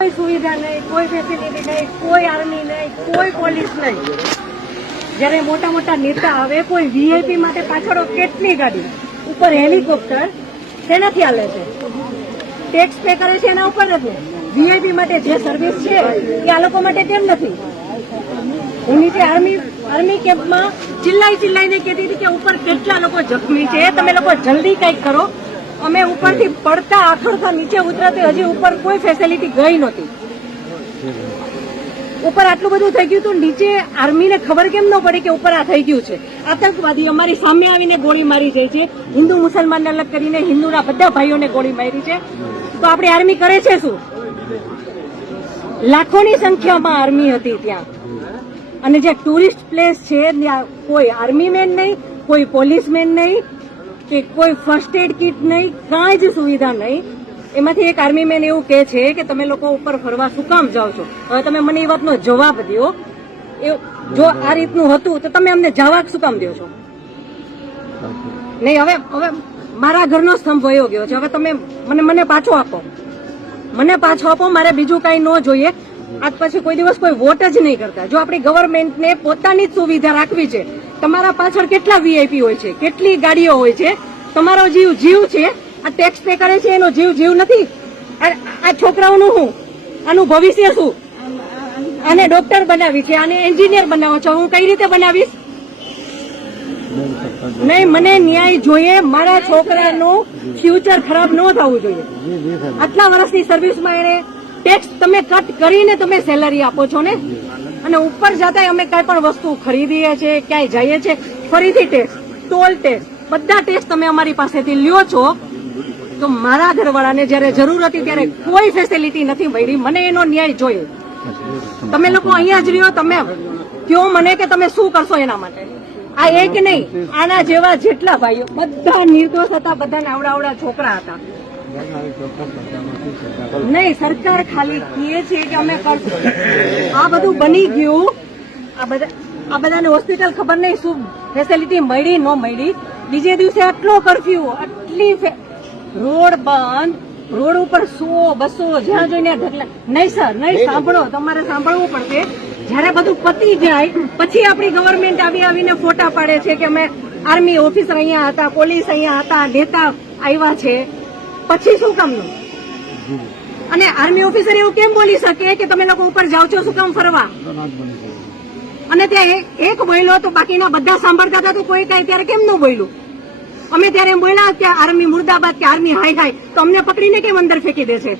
કોઈ સુવિધા નહીં, કોઈ ફેસિલિટી નહીં, કોઈ આર્મી નહીં, કોઈ પોલીસ નહીં. જયારે મોટા મોટા નેતા આવે, કોઈ વીઆઈપી માટે પાછળ કેટલી ગાડી, ઉપર હેલિકોપ્ટર શેનાથી હાલે છે? ટેક્સ પે કરે છે એના ઉપર નથી. વીઆઈપી માટે જે સર્વિસ છે એ આ લોકો માટે કેમ નથી? હું નીચે આર્મી કેમ્પમાં ચિલ્લાઈને કહેતી હતી કે ઉપર કેટલા લોકો જખમી છે, તમે લોકો જલ્દી કંઈક કરો. અમે ઉપરથી પડતા આથડતા નીચે ઉતરતી, હજી ઉપર કોઈ ફેસિલિટી ગઈ નહોતી. ઉપર આટલું બધું થઈ ગયું હતું, નીચે આર્મીને ખબર કેમ ન પડી કે ઉપર આ થઈ ગયું છે? આતંકવાદી અમારી સામે આવીને ગોળી મારી જાય છે, હિન્દુ મુસલમાનને અલગ કરીને હિન્દુના બધા ભાઈઓને ગોળી મારી છે. તો આપણી આર્મી કરે છે શું? લાખોની સંખ્યામાં આર્મી હતી ત્યાં, અને જે ટુરિસ્ટ પ્લેસ છે ત્યાં કોઈ આર્મી મેન નહીં, કોઈ પોલીસમેન નહીં, કે કોઈ ફર્સ્ટ એડ કિટ નહીં, કાંઈ જ સુવિધા નહીં. એમાંથી એક આર્મી મેન એવું કહે છે કે તમે લોકો ઉપર ફરવા શું કામ જાઓ છો? હવે તમે મને એ વાતનો જવાબ દો. જો આ રીતનું હતું તો તમે અમને જવા શું કામ દો છો? નહીં, હવે મારા ઘરનો સ્તંભ વયો ગયો છે. હવે તમે મને પાછો આપો, મારે બીજું કઈ ન જોઈએ. આજ પછી કોઈ દિવસ કોઈ વોટ જ નહીં કરતા. જો આપણી ગવર્મેન્ટને પોતાની જ સુવિધા રાખવી છે, તમારા પાછળ કેટલા વીઆઈપી હોય છે, કેટલી ગાડીઓ હોય છે, તમારો જીવ છે. આ ટેક્સ પે કરે છે એનો જીવ નથી. આ છોકરાઓનું શું? આનું ભવિષ્ય શું? આને ડોક્ટર બનાવી છે, આને એન્જિનિયર બનાવો છો, હું કઈ રીતે બનાવીશ? નહીં, મને ન્યાય જોઈએ. મારા છોકરાનું ફ્યુચર ખરાબ ન થવું જોઈએ. આટલા વર્ષની સર્વિસમાં એને ટેક્સ તમે કટ કરીને તમે સેલરી આપો છો ને, અને ઉપર જતા અમે કઈ પણ વસ્તુ ખરીદીએ છીએ, ક્યાંય જઈએ છીએ, ફરીથી ટેક્સ, ટોલ ટેક્સ, બધા ટેક્સ તમે અમારી પાસેથી લ્યો છો. તો મારા ઘરવાળાને જયારે જરૂર હતી ત્યારે કોઈ ફેસિલિટી નથી મળી. મને એનો ન્યાય જોઈએ. તમે લોકો અહીંયા જ રહ્યો, તમે કહો મને કે તમે શું કરશો એના માટે. આ એક નહીં, આના જેવા જેટલા ભાઈઓ બધા નિર્દોષ હતા, બધાને આવડા છોકરા હતા. નહીં, સરકાર ખાલી કહે છે કે અમે કરશું. આ બધું બની ગયું. આ બધાને હોસ્પિટલ ખબર નહીં શું ફેસિલિટી મળી ન મળી. બીજે દિવસે આટલો કરફ્યુ, આટલી રોડ બંધ, રોડ ઉપર 100-200 જ્યાં જોઈને ઢગલા. નહીં સર, નહીં, સાંભળો, તમારે સાંભળવું પડશે. જયારે બધું પતી જાય પછી આપણી ગવર્મેન્ટ આવીને ફોટા પાડે છે કે અમે આર્મી ઓફિસર અહીંયા હતા, પોલીસ અહીંયા હતા, નેતા આવ્યા છે. પછી શું કામનું? અને આર્મી ઓફિસર એવું કેમ બોલી શકે કે તમે લોકો ઉપર જાઓ છો શું કામ ફરવા? અને ત્યાં એક બોલ્યો તો બાકીના બધા સાંભળતા હતા, તો કોઈ કઈ ત્યારે કેમ ન બોલ્યું? અમે ત્યારે એમ બોલ્યા કે આર્મી મુર્દાબાદ, કે આર્મી હાય હાય, તો અમને પકડીને કેમ અંદર ફેંકી દે છે?